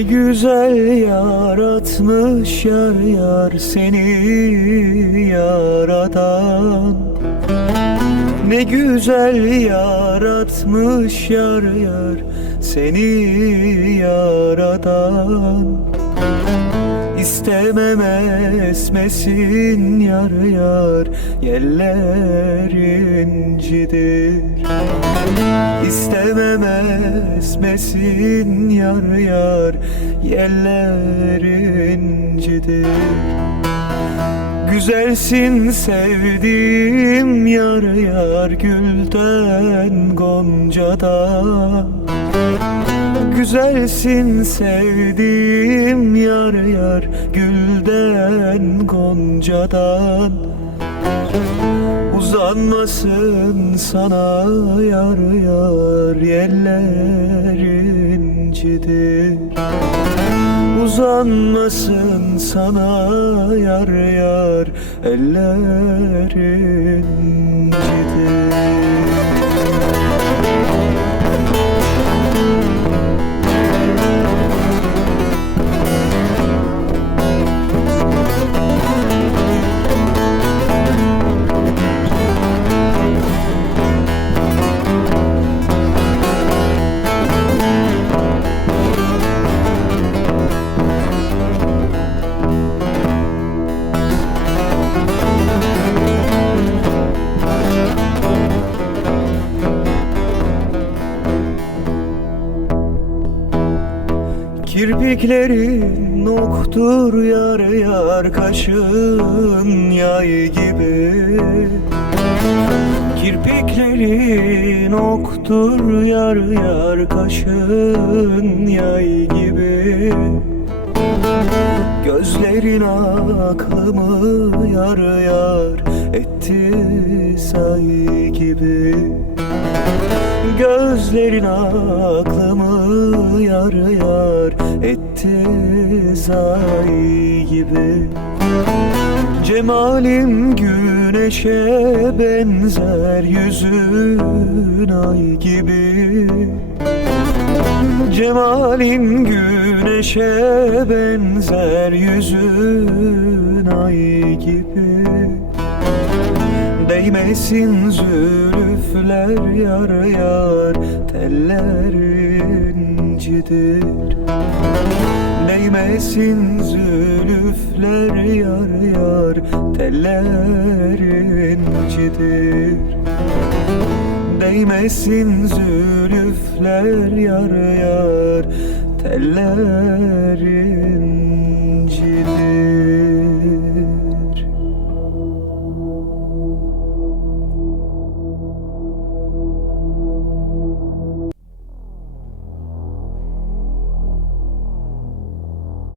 güzel yaratmış yar yar seni yaradan. Ne güzel yaratmış yar yar seni yaradan İstemem esmesin yar yar Yeller incidir. İstemem esmesin yar yar Yeller incidir. Güzelsin sevdiğim yar yar Gülden goncadan Güzelsin sevdiğim yar yar Gülden goncadan. Uzanmasın sana yar yar Yeller incidir Uzanmasın sana yar yar Eller incidir Kirpiklerin noktur yar yar kaşın yay gibi. Kirpiklerin oktur yar yar kaşın yay gibi. Gözlerin aklımı yar yar etti say gibi Gözlerin aklımı yar yar etti say gibi. Cemalin güneşe benzer yüzün ay gibi. Cemalin güneşe benzer yüzün ay gibi Değmesin zülüfler yar yar Teller incidir Değmesin zülüfler yar yar Teller incidir Değmesin zülüfler yar yar Teller incidir